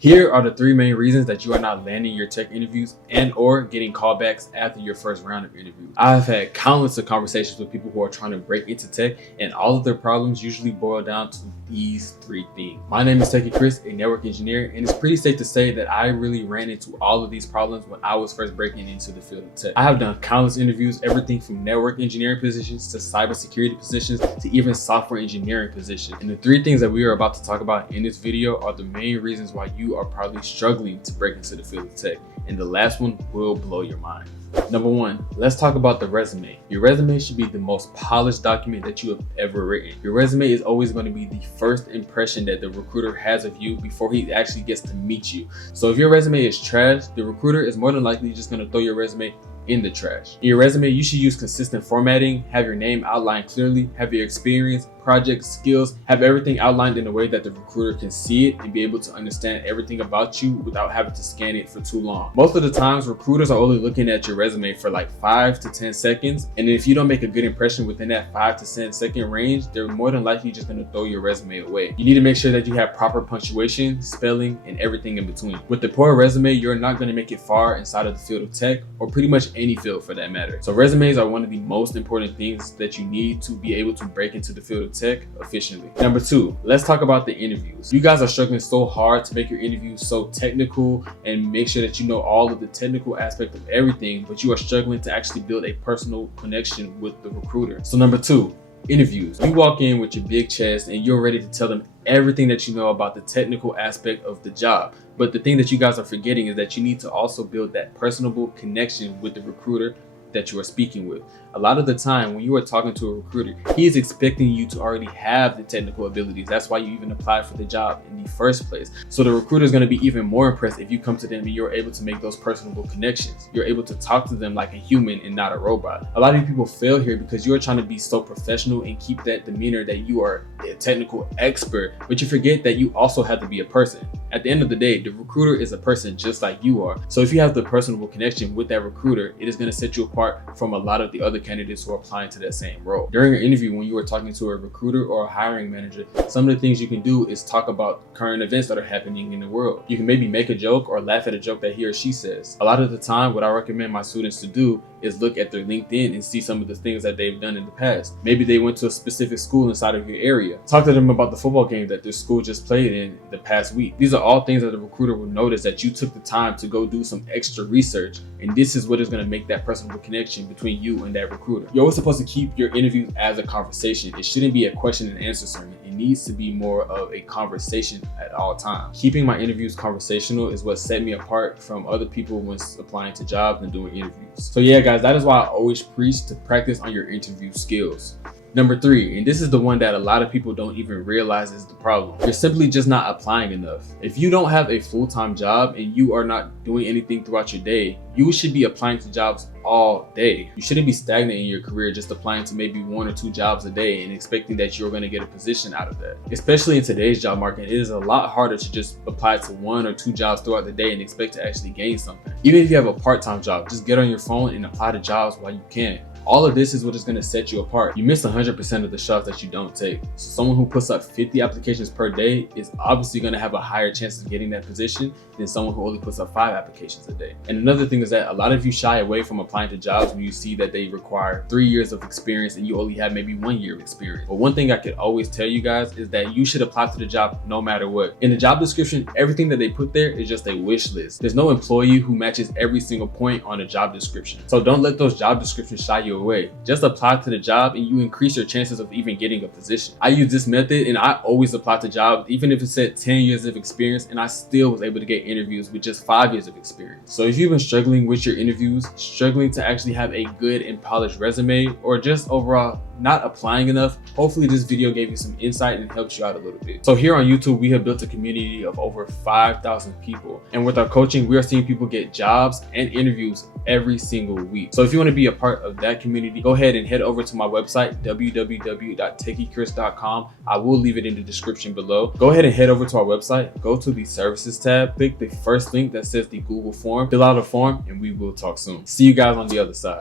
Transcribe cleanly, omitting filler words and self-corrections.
Here are the three main reasons that you are not landing your tech interviews and or getting callbacks after your first round of interviews. I've had countless of conversations with people who are trying to break into tech, and all of their problems usually boil down to these three things. My name is Techie Chris, a network engineer, and it's pretty safe to say that I really ran into all of these problems when I was first breaking into the field of tech. I have done countless interviews, everything from network engineering positions to cybersecurity positions to even software engineering positions. And the three things that we are about to talk about in this video are the main reasons why you are probably struggling to break into the field of tech. And the last one will blow your mind. Number one, let's talk about the resume. Your resume should be the most polished document that you have ever written. Your resume is always going to be the first impression that the recruiter has of you before he actually gets to meet you. So if your resume is trash, the recruiter is more than likely just going to throw your resume in the trash. In your resume, you should use consistent formatting, have your name outlined clearly, have your experience, projects, skills, have everything outlined in a way that the recruiter can see it and be able to understand everything about you without having to scan it for too long. Most of the times, recruiters are only looking at your resume for like 5 to 10 seconds. And if you don't make a good impression within that 5 to 10 second range, they're more than likely just gonna throw your resume away. You need to make sure that you have proper punctuation, spelling, and everything in between. With the poor resume, you're not gonna make it far inside of the field of tech, or pretty much any field for that matter. So resumes are one of the most important things that you need to be able to break into the field of tech efficiently. Number two, let's talk about the interviews. You guys are struggling so hard to make your interviews so technical and make sure that you know all of the technical aspect of everything, but you are struggling to actually build a personal connection with the recruiter. So number two, interviews. You walk in with your big chest and you're ready to tell them everything that you know about the technical aspect of the job. But the thing that you guys are forgetting is that you need to also build that personable connection with the recruiter that you are speaking with. A lot of the time when you are talking to a recruiter, he is expecting you to already have the technical abilities. That's why you even applied for the job in the first place. So the recruiter is going to be even more impressed if you come to them and you're able to make those personable connections. You're able to talk to them like a human and not a robot. A lot of people fail here because you're trying to be so professional and keep that demeanor that you are a technical expert, but you forget that you also have to be a person. At the end of the day, the recruiter is a person just like you are. So if you have the personable connection with that recruiter, it is going to set you apart from a lot of the other candidates who are applying to that same role. During an interview, when you are talking to a recruiter or a hiring manager, some of the things you can do is talk about current events that are happening in the world. You can maybe make a joke or laugh at a joke that he or she says. A lot of the time, what I recommend my students to do is look at their LinkedIn and see some of the things that they've done in the past. Maybe they went to a specific school inside of your area. Talk to them about the football game that their school just played in the past week. These are all things that the recruiter will notice that you took the time to go do some extra research, and this is what is going to make that personal connection between you and that recruiter. You're always supposed to keep your interviews as a conversation. It shouldn't be a question and answer sermon. It needs to be more of a conversation at all times. Keeping my interviews conversational is what set me apart from other people when applying to jobs and doing interviews. So yeah, guys, that is why I always preach to practice on your interview skills. Number three, and this is the one that a lot of people don't even realize is the problem. You're simply just not applying enough. If you don't have a full-time job and you are not doing anything throughout your day, you should be applying to jobs all day. You shouldn't be stagnant in your career just applying to maybe 1 or 2 jobs a day and expecting that you're going to get a position out of that. Especially in today's job market, it is a lot harder to just apply to 1 or 2 jobs throughout the day and expect to actually gain something. Even if you have a part-time job, just get on your phone and apply to jobs while you can. All of this is what is going to set you apart. You miss 100% of the shots that you don't take. So someone who puts up 50 applications per day is obviously going to have a higher chance of getting that position than someone who only puts up 5 applications a day. And another thing is that a lot of you shy away from applying to jobs when you see that they require 3 years of experience and you only have maybe 1 year of experience. But one thing I could always tell you guys is that you should apply to the job no matter what. In the job description, everything that they put there is just a wish list. There's no employee who matches every single point on a job description. So don't let those job descriptions shy you away. Just apply to the job and you increase your chances of even getting a position. I use this method and I always apply to jobs, even if it said 10 years of experience, and I still was able to get interviews with just 5 years of experience. So if you've been struggling with your interviews, struggling to actually have a good and polished resume, or just overall not applying enough, hopefully this video gave you some insight and helped you out a little bit. So here on YouTube, we have built a community of over 5,000 people. And with our coaching, we are seeing people get jobs and interviews every single week. So if you want to be a part of that community, go ahead and head over to my website, www.techies.com. I will leave it in the description below. Go ahead and head over to our website, go to the services tab, click the first link that says the Google form, fill out a form, and we will talk soon. See you guys on the other side.